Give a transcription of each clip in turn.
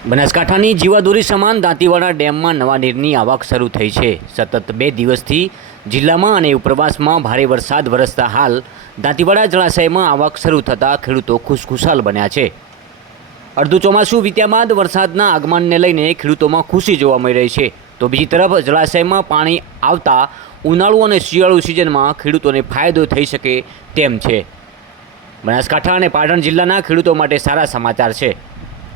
બનાસકાંઠાની જીવાદોરી સમાન દાંતીવાડા ડેમમાં નવા નીરની આવક શરૂ થઈ છે। સતત 2 દિવસથી જિલ્લામાં અને ઉપરવાસમાં ભારે વરસાદ વરસતા હાલ દાંતીવાડા જળાશયમાં આવક શરૂ થતાં ખેડૂતો ખુશખુશાલ બન્યા છે। અડધું ચોમાસું વીત્યા બાદ વરસાદના આગમનને લઈને ખેડૂતોમાં ખુશી જોવા મળી રહી છે, તો બીજી તરફ જળાશયમાં પાણી આવતા ઉનાળુ અને શિયાળુ સિઝનમાં ખેડૂતોને ફાયદો થઈ શકે તેમ છે। બનાસકાંઠા અને પાટણ જિલ્લાના ખેડૂતો માટે સારા સમાચાર છે।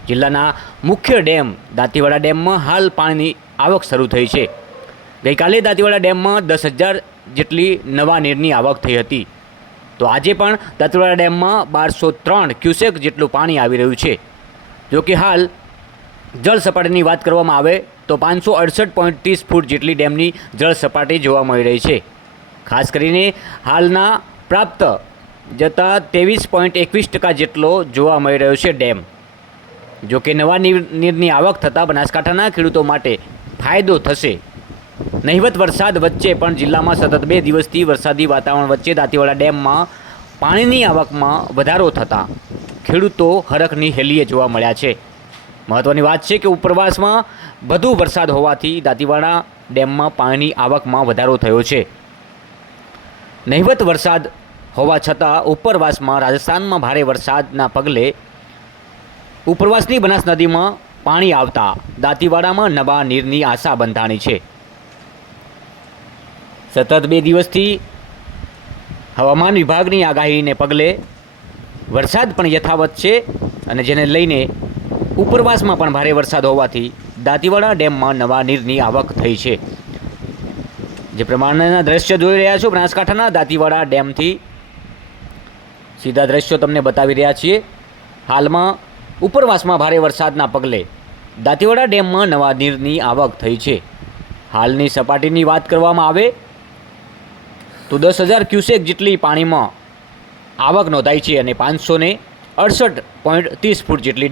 જિલ્લાના મુખ્ય ડેમ દાંતીવાડા ડેમમાં હાલ પાણીની આવક શરૂ થઈ છે। ગઈકાલે દાંતીવાડા ડેમમાં 10,000 જેટલી નવા નીરની આવક થઈ હતી, તો આજે પણ દાંતીવાડા ડેમમાં 1203 ક્યુસેક જેટલું પાણી આવી રહ્યું છે। જો કે હાલ જળ સપાટીની વાત કરવામાં આવે તો 568.30 ફૂટ જેટલી ડેમની જળ સપાટી જોવા મળી રહી છે। ખાસ કરીને હાલના પ્રાપ્ત જતાં 23.21% જેટલો જોવા મળી રહ્યો છે ડેમ। જો કે નવા નીરની આવક થતાં બનાસકાંઠાના ખેડૂતો માટે ફાયદો થશે। નહિવત વરસાદ વચ્ચે પણ જિલ્લામાં સતત 2 દિવસથી વરસાદી વાતાવરણ વચ્ચે દાંતીવાડા ડેમમાં પાણીની આવકમાં વધારો થતાં ખેડૂતો હરખની હેલીએ જોવા મળ્યા છે। મહત્ત્વની વાત છે કે ઉપરવાસમાં વધુ વરસાદ હોવાથી દાંતીવાડા ડેમમાં પાણીની આવકમાં વધારો થયો છે। નહિવત વરસાદ હોવા છતાં ઉપરવાસમાં રાજસ્થાનમાં ભારે વરસાદના પગલે ઉપરવાસની બનાસ નદીમાં પાણી આવતા દાંતીવાડામાં નવા નીરની આશા બંધાણી છે। સતત 2 દિવસથી હવામાન વિભાગની આગાહીને પગલે વરસાદ પણ યથાવત છે, અને જેને લઈને ઉપરવાસમાં પણ ભારે વરસાદ હોવાથી દાંતીવાડા ડેમમાં નવા નીરની આવક થઈ છે। જે પ્રમાણેના દ્રશ્ય જોઈ રહ્યા છો, બનાસકાંઠાના દાંતીવાડા ડેમથી સીધા દ્રશ્યો તમને બતાવી રહ્યા છીએ। હાલમાં ઉપરવાસમાં ભારે વરસાદના પગલે દાંતીવાડા ડેમમાં નવા નીરની આવક થઈ છે। હાલની સપાટીની વાત કરવામાં આવે તો 10,000 ક્યુસેક જેટલી પાણીમાં આવક નોંધાઈ છે અને 568.30 ફૂટ જેટલી